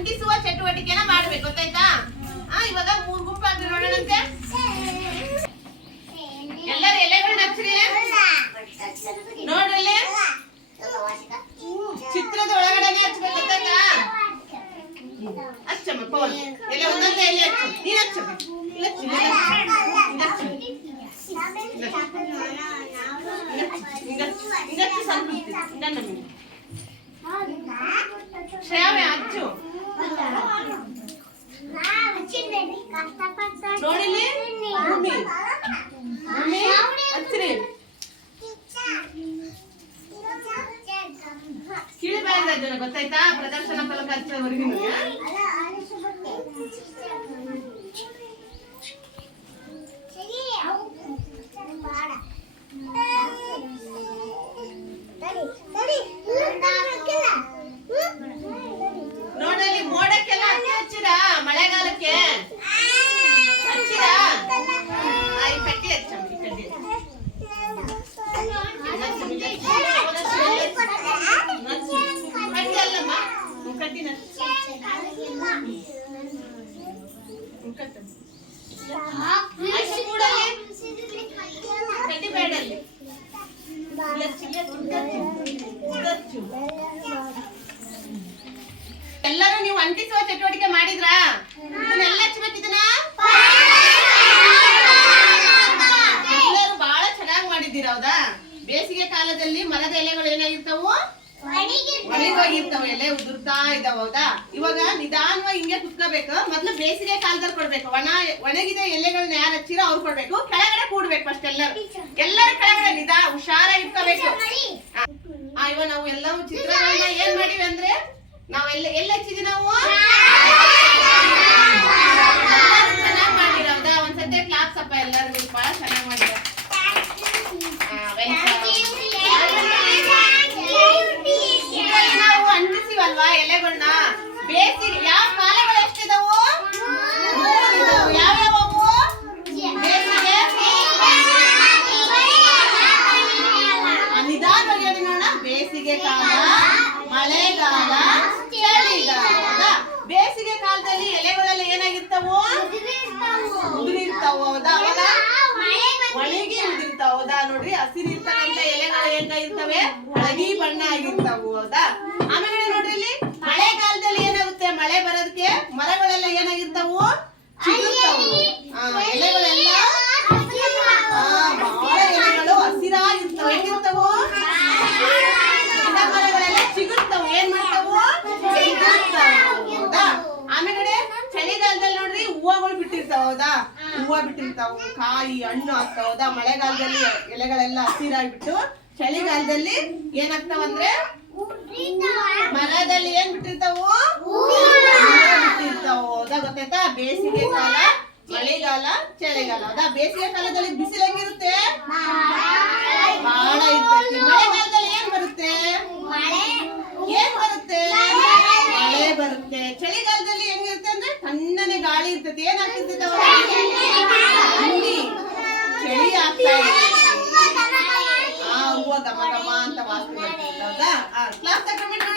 ಅಂಟಿಸುವ ಚಟುವಟಿಕೆನ ಮಾಡ್ಬೇಕು ಗೊತ್ತಾಯ್ತಾ. ಇವಾಗ 3 ಗುಂಪಾಗಿ ನೋಡೋಣಂತೆ. ಎಲ್ಲರೂ ಎಲೆಗಳನ್ನ ಹಚ್ಚಿರಿ ನೋಡ್ರಲ್ಲಿ. ಚಿತ್ರದ ಒಳಗಡೆನೆ ಹಚ್ಬೇಕು ಗೊತ್ತಾಯ್ತಾ. ಹಚ್ಚಮ್ಮ ಪವನ್ ಎಲೆ ಒಂದೊಂದೇ ಎಲೆ ಹಚ್ಚು. ನೀನ್ ಹಚ್ಚಮ್ಮ ಶ್ರಾವ್ಯ ಹಚ್ಚು ನೋಡಿಲಿ. ಹಚ್ಚಿರಿ ಕಿಳಿಬಾರ್ದು ಗೊತ್ತಾಯ್ತಾ. ಪ್ರದರ್ಶನ ಫಲಕ ಹಚ್ಚೋವರೆಗೂ ನೋಡಲಿ. ಮೋಡಕ್ಕೆಲ್ಲ ಹತ್ತಿ ಹಚ್ಚಿರಾ ಮಳೆಗಾಲಕ್ಕೆ ಹಚ್ಚಿರಾ. ಈ ಕಡ್ಡಿ ಹಚ್ಚಮ್ಮ. ಈ ಕಡ್ಡಿ ಕಡ್ಡಿ ಅಲ್ಲಮ್ಮ ಕಡ್ಡಿ ಕಡ್ಡಿ ಬೇಡಲ್ಲಿ. ಎಲ್ಲರೂ ನೀವು ಅಂಟಿಸುವ ಚಟುವಟಿಕೆ ಮಾಡಿದ್ರಾ? ಇದನ್ನೆಲ್ಲ ಹಚ್ಬೇಕು. ಇದನ್ನ ಎಲ್ಲರೂ ಬಹಳ ಚೆನ್ನಾಗಿ ಮಾಡಿದ್ದೀರಾ ಹೌದಾ. ಬೇಸಿಗೆ ಕಾಲದಲ್ಲಿ ಮರದ ಎಲೆಗಳು ಏನಾಗಿರ್ತಾವು? ಒಣಗೋಗಿರ್ತಾವ. ಎಲೆ ಉದುರ್ತಾ ಇದಾವ ಹೌದಾ. ಇವಾಗ ನಿಧಾನವಾಗಿ ಹಿಂಗೆ ಕುತ್ಕೋಬೇಕು. ಮೊದ್ಲು ಬೇಸಿಗೆ ಕಾಲದಲ್ಲಿ ಕೊಡ್ಬೇಕು. ಒಣಗಿದ ಎಲೆಗಳನ್ನ ಯಾರು ಹಚ್ಚಿರೋ ಅವ್ರು ಕೊಡ್ಬೇಕು. ಕೆಳಗಡೆ ಕೂಡ್ಬೇಕು ಫಸ್ಟ್. ಎಲ್ಲರೂ ಕೆಳಗಡೆ ಹುಷಾರಾಗಿ ಇಟ್ಕೋಬೇಕು. ಇವಾಗ ನಾವು ಎಲ್ಲವೂ ಚಿತ್ರಗಳನ್ನ ಏನ್ ಮಾಡಿವಿ ಅಂದ್ರೆ ನಾವೆಲ್ಲ ಎಲ್ಲಿ ಹಚ್ಚಿದ್ವಿ ನಾವು ಚೆನ್ನಾಗಿ ಮಾಡಿರೋದಾ. ಒಂದ್ಸತಿ ಕ್ಲಾಸ್ ಅಪ್ಪ ಎಲ್ಲರೂ ಬಹಳ ಚೆನ್ನಾಗಿ ಮಾಡಿರೋ. ನಾವು ಅಂಟಿಸಿವಲ್ವಾ ಎಲೆಗಳನ್ನ. ಬೇಸಿಗೆ ಯಾವ ಕಾಲಗಳು ಎಷ್ಟಿದಾವು? ಯಾವ್ಯಾವು? ಬೇಸಿಗೆ ನಿಧಾನವಾಗಿ ಹೇಳಿ ನೋಡೋಣ. ಬೇಸಿಗೆ ಕಾಲ, ಮಳೆಗಾಲ, ಚಳಿಗಾಲ. ಬೇಸಿಗೆ ಕಾಲದಲ್ಲಿ ಎಲೆಗಳೆಲ್ಲ ಏನಾಗಿರ್ತಾವು? ಉದುರಿರ್ತಾವು ಹೌದಾ. ಅವಾಗ ಒಣಗಿ ಉದುರಿರ್ತಾವ ಹೌದಾ. ನೋಡ್ರಿ ಹಸಿರಿರ್ತಕ್ಕಂಥ ಎಲೆಗಳು ಏನಾಗಿರ್ತವೆ? ಹಳದಿ ಬಣ್ಣ ಆಗಿರ್ತಾವು ಹೌದಾ. ಆಮೇಲೆ ನೋಡ್ರಿ ಇಲ್ಲಿ ಮಳೆಗಾಲದಲ್ಲಿ ಏನಾಗುತ್ತೆ? ಮಳೆ ಬರೋದಕ್ಕೆ ಮರಗಳೆಲ್ಲ ಏನಾಗಿರ್ತಾವು? ಚಿಗುರ್ತಾವು. ಎಲೆಗಳೆಲ್ಲ ಬಹಳ ಎಲೆಗಳು ಹಸಿರಾಗಿರ್ತಾವೆ. ಹೇಗಿರ್ತಾವು? ಗಿಡ ಮರಗಳೆಲ್ಲ ಚಿಗುರ್ತಾವು. ಏನ್ ಮಾಡ್ತಾವು? ಹೌದಾ. ಆಮೇಲೆ ಚಳಿಗಾಲದಲ್ಲಿ ನೋಡ್ರಿ ಹೂವಗಳು ಬಿಟ್ಟಿರ್ತಾವ ಹೌದಾ. ಹೂವ ಬಿಟ್ಟಿರ್ತಾವು, ಕಾಯಿ ಹಣ್ಣು ಆಗ್ತಾವ ಹೌದಾ. ಮಳೆಗಾಲದಲ್ಲಿ ಎಲೆಗಳೆಲ್ಲ ಹಸಿರಾಗ್ಬಿಟ್ಟು ಚಳಿಗಾಲದಲ್ಲಿ ಏನಾಗ್ತಾವಂದ್ರೆ ಮರದಲ್ಲಿ ಏನ್ ಬಿಟ್ಟಿರ್ತಾವು? ಬಿಟ್ಟಿರ್ತಾವು ಹೌದಾ. ಗೊತ್ತಾಯ್ತಾ. ಬೇಸಿಗೆ ಕಾಲ, ಮಳೆಗಾಲ, ಚಳಿಗಾಲ ಹೌದಾ. ಬೇಸಿಗೆ ಕಾಲದಲ್ಲಿ ಬಿಸಿಲು ಹೆಂಗಿರುತ್ತೆ? ಬಹಳ ಇರ್ತೈತಿ. ಮಳೆಗಾಲದಲ್ಲಿ ಏನ್ ಬರುತ್ತೆ? ಏನ್ ಬರುತ್ತೆ? ಮಳೆ ಬರುತ್ತೆ. ಚಳಿಗಾಲದಲ್ಲಿ ಹೆಂಗಿರುತ್ತೆ ಅಂದ್ರೆ ತಣ್ಣನೆ ಗಾಳಿ ಇರ್ತೈತಿ. ಏನಾಗ್ತಿರ್ತೈತೆ? ಚಳಿ ಆಗ್ತಾ ಇದೆ. ಹೂವ ಘಮ ಘಮ ಅಂತ ವಾಸನೆ ಬರ್ತೈತೆ ಹೌದಾ. ಕ್ಲಾಸ್ ತಗೊಂಡ್ಬಿಟ್ಟು